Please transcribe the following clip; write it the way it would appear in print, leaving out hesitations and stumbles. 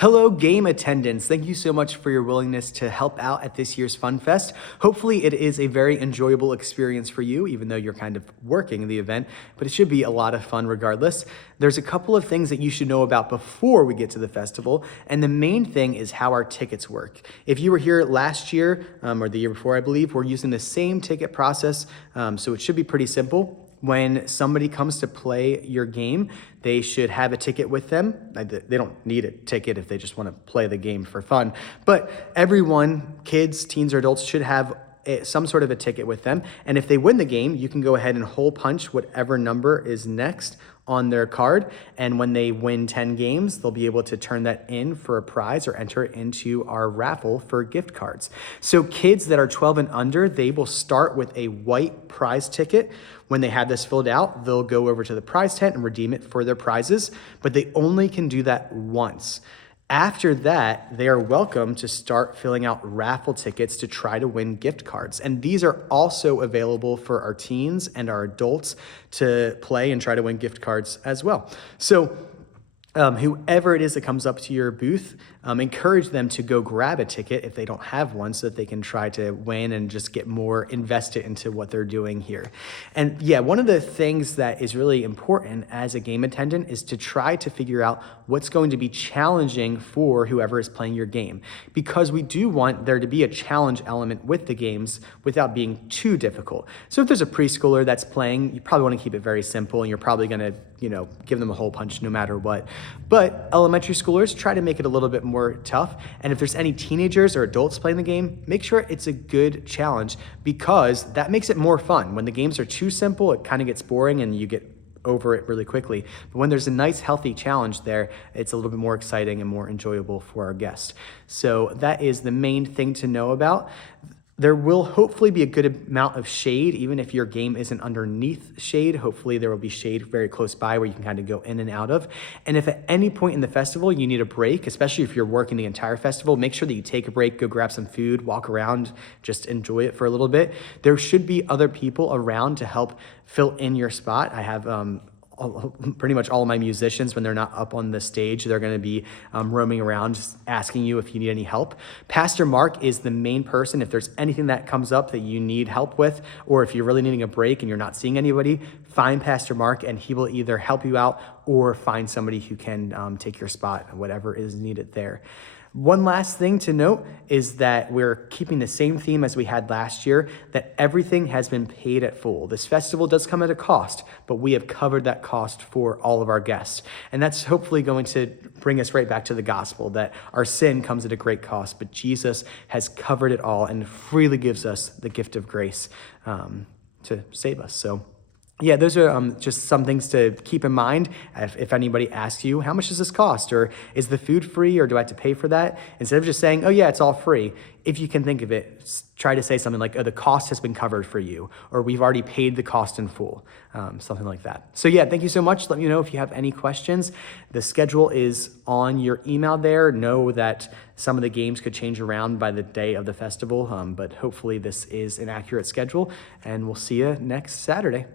Hello, game attendants. Thank you so much for your willingness to help out at this year's Fun Fest. Hopefully it is a very enjoyable experience for you, even though you're kind of working the event, but it should be a lot of fun regardless. There's a couple of things that you should know about before we get to the festival, and the main thing is how our tickets work. If you were here last year, or the year before, I believe, we're using the same ticket process, so it should be pretty simple. When somebody comes to play your game, they should have a ticket with them. They don't need a ticket if they just want to play the game for fun. But everyone, kids, teens, or adults, should have some sort of a ticket with them. And if they win the game, you can go ahead and hole punch whatever number is next on their card. And when they win 10 games, they'll be able to turn that in for a prize or enter it into our raffle for gift cards. So kids that are 12 and under, they will start with a white prize ticket. When they have this filled out, they'll go over to the prize tent and redeem it for their prizes, but they only can do that once. After that, they are welcome to start filling out raffle tickets to try to win gift cards. And these are also available for our teens and our adults to play and try to win gift cards as well. So whoever it is that comes up to your booth, encourage them to go grab a ticket if they don't have one so that they can try to win and just get more invested into what they're doing here. And yeah, one of the things that is really important as a game attendant is to try to figure out what's going to be challenging for whoever is playing your game, because we do want there to be a challenge element with the games without being too difficult. So if there's a preschooler that's playing, you probably want to keep it very simple, and you're probably going to, give them a hole punch no matter what. But elementary schoolers, try to make it a little bit more tough. And if there's any teenagers or adults playing the game, make sure it's a good challenge, because that makes it more fun. When the games are too simple, it kind of gets boring and you get over it really quickly. But when there's a nice, healthy challenge there, it's a little bit more exciting and more enjoyable for our guests. So that is the main thing to know about. There will hopefully be a good amount of shade, even if your game isn't underneath shade. Hopefully there will be shade very close by where you can kind of go in and out of. And if at any point in the festival you need a break, especially if you're working the entire festival, make sure that you take a break, go grab some food, walk around, just enjoy it for a little bit. There should be other people around to help fill in your spot. I have pretty much all of my musicians, when they're not up on the stage, they're going to be roaming around just asking you if you need any help. Pastor Mark is the main person. If there's anything that comes up that you need help with, or if you're really needing a break and you're not seeing anybody, find Pastor Mark and he will either help you out or find somebody who can take your spot, whatever is needed there. One last thing to note is that we're keeping the same theme as we had last year, that everything has been paid at full. This festival does come at a cost, but we have covered that cost for all of our guests. And that's hopefully going to bring us right back to the gospel, that our sin comes at a great cost, but Jesus has covered it all and freely gives us the gift of grace to save us. So yeah, those are just some things to keep in mind. If anybody asks you, how much does this cost? Or is the food free, or do I have to pay for that? Instead of just saying, oh yeah, it's all free, if you can think of it, try to say something like, oh, the cost has been covered for you, or we've already paid the cost in full, something like that. So yeah, thank you so much. Let me know if you have any questions. The schedule is on your email there. Know that some of the games could change around by the day of the festival, but hopefully this is an accurate schedule, and we'll see you next Saturday.